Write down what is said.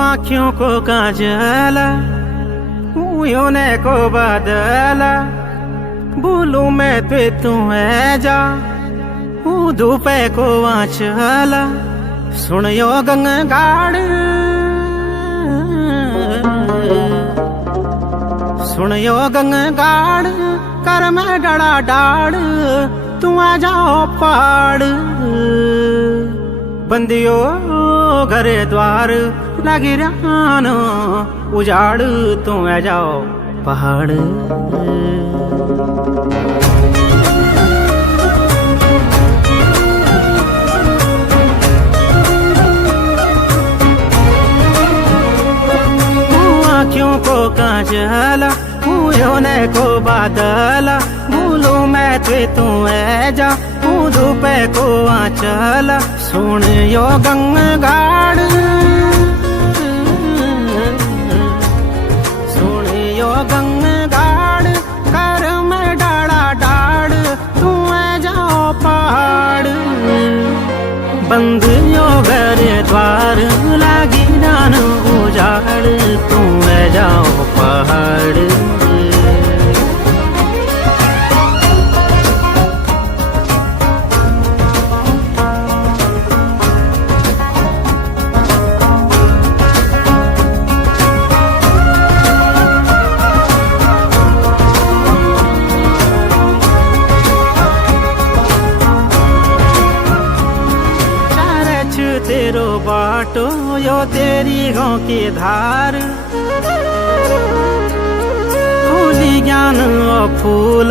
आँखों को काजल योने को बदला भूलू मैं तू है जा धूपे को आंचला सुनियो गंगाड़ सुनियो गंगाड़ कर मैं डड़ा डाड़ तू आ जाओ पाड़ बंदियो घरे द्वार लगी रानो उजाड़ तू आ जाओ पहाड़ आँखों को काजला योने को बादला भूलू मैं तू है जा धूपे को आंचला सुन यो गंगाड़ सुन यो गंगाड़ कर मैं डाड़ा डाड़ तू है जाओ पहाड़ बंद यो घर द्वार लागी डान उजाड़ तू है जाओ पहाड़ तेरो बाटो यो तेरी गाँव की धार फूली ज्ञान फूल